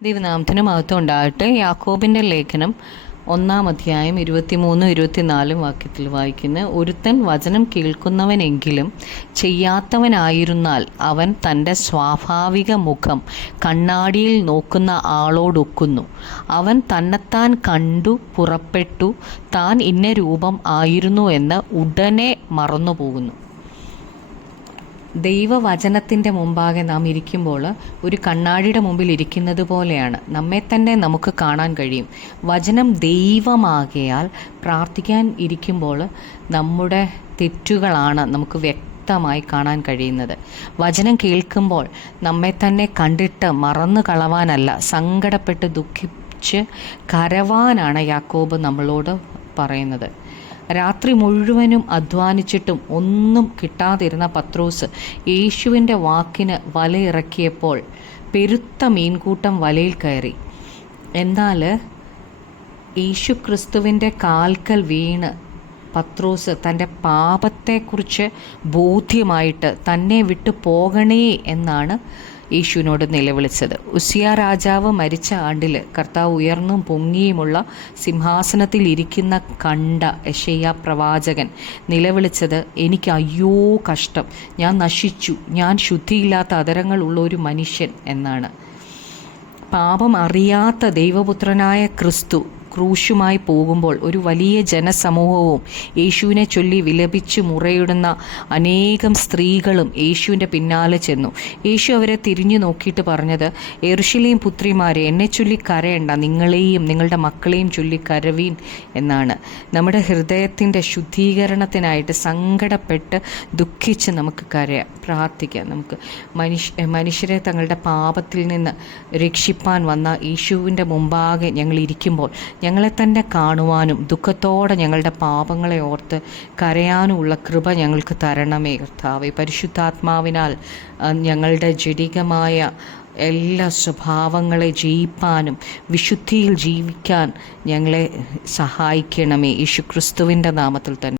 ദൈവനാമത്തിന് മഹത്വം ഉണ്ടാകട്ടെ. യാക്കോബിൻ്റെ ലേഖനം 1-ാം അധ്യായം 23-24 വാക്യത്തിൽ വായിക്കുന്ന, ഒരുത്തൻ വചനം കേൾക്കുന്നവനെങ്കിലും ചെയ്യാത്തവനായിരുന്നാൽ അവൻ തൻ്റെ സ്വാഭാവിക മുഖം കണ്ണാടിയിൽ നോക്കുന്ന ആളോടൊക്കുന്നു. അവൻ തന്നെത്താൻ കണ്ടു പുറപ്പെട്ടു താൻ ഇന്ന രൂപം ആയിരുന്നു എന്ന് ഉടനെ മറന്നുപോകുന്നു. ദൈവവചനത്തിൻ്റെ മുമ്പാകെ നാം ഇരിക്കുമ്പോൾ ഒരു കണ്ണാടിയുടെ മുമ്പിൽ ഇരിക്കുന്നത് പോലെയാണ്. നമ്മെ തന്നെ നമുക്ക് കാണാൻ കഴിയും. വചനം ദൈവമാകയാൽ പ്രാർത്ഥിക്കാൻ ഇരിക്കുമ്പോൾ നമ്മുടെ തെറ്റുകളാണ് നമുക്ക് വ്യക്തമായി കാണാൻ കഴിയുന്നത്. വചനം കേൾക്കുമ്പോൾ നമ്മെ തന്നെ കണ്ടിട്ട് മറന്നു കളവാനല്ല, സങ്കടപ്പെട്ട് ദുഃഖിച്ച് കരവാനാണ് യാക്കോബ് നമ്മളോട് പറയുന്നത്. രാത്രി മുഴുവനും അധ്വാനിച്ചിട്ടും ഒന്നും കിട്ടാതിരുന്ന പത്രോസ് യേശുവിൻ്റെ വാക്കിന് വലയിറക്കിയപ്പോൾ പെരുത്ത മീൻകൂട്ടം വലയിൽ കയറി. എന്നാൽ യേശു ക്രിസ്തുവിൻ്റെ കാൽക്കൽ വീണ് പത്രോസ് തൻ്റെ പാപത്തെക്കുറിച്ച് ബോധ്യമായിട്ട് തന്നെ വിട്ടു പോകണേ എന്നാണ് യേശുവിനോട് നിലവിളിച്ചത്. ഉസിയ രാജാവ് മരിച്ച ആണ്ടിൽ കർത്താവ് ഉയർന്നും പൊങ്ങിയുമുള്ള സിംഹാസനത്തിൽ ഇരിക്കുന്ന കണ്ട യെശയ്യാ പ്രവാചകൻ നിലവിളിച്ചത്, എനിക്ക് അയ്യോ കഷ്ടം, ഞാൻ നശിച്ചു, ഞാൻ ശുദ്ധിയില്ലാത്ത അധരങ്ങളുള്ള ഒരു മനുഷ്യൻ എന്നാണ്. പാപം അറിയാത്ത ദൈവപുത്രനായ ക്രിസ്തു ക്രൂശുമായി പോകുമ്പോൾ ഒരു വലിയ ജനസമൂഹവും യേശുവിനെ ചൊല്ലി വിലപിച്ച് മുറയിടുന്ന അനേകം സ്ത്രീകളും യേശുവിൻ്റെ പിന്നാലെ ചെന്നു. യേശു അവരെ തിരിഞ്ഞു നോക്കിയിട്ട് പറഞ്ഞത്, യെരൂശലേം പുത്രിമാരെ, എന്നെ ചൊല്ലി കരയണ്ട, നിങ്ങളെയും നിങ്ങളുടെ മക്കളെയും ചൊല്ലി കരവീൻ എന്നാണ്. നമ്മുടെ ഹൃദയത്തിൻ്റെ ശുദ്ധീകരണത്തിനായിട്ട് സങ്കടപ്പെട്ട് ദുഃഖിച്ച് നമുക്ക് കരയാം, പ്രാർത്ഥിക്കാം. നമുക്ക് മനുഷ്യരെ തങ്ങളുടെ പാപത്തിൽ നിന്ന് രക്ഷിപ്പാൻ വന്ന യേശുവിൻ്റെ മുമ്പാകെ ഞങ്ങൾ ഇരിക്കുമ്പോൾ ഞങ്ങളെ തന്നെ കാണുവാനും ദുഃഖത്തോടെ ഞങ്ങളുടെ പാപങ്ങളെ ഓർത്ത് കരയാനുമുള്ള കൃപ ഞങ്ങൾക്ക് തരണമേ കർത്താവേ. പരിശുദ്ധാത്മാവിനാൽ ഞങ്ങളുടെ ജഡികമായ എല്ലാ സ്വഭാവങ്ങളെ ജയിപ്പാനും വിശുദ്ധിയിൽ ജീവിക്കാൻ ഞങ്ങളെ സഹായിക്കണമേ. യേശു ക്രിസ്തുവിൻ്റെ നാമത്തിൽ തന്നെ.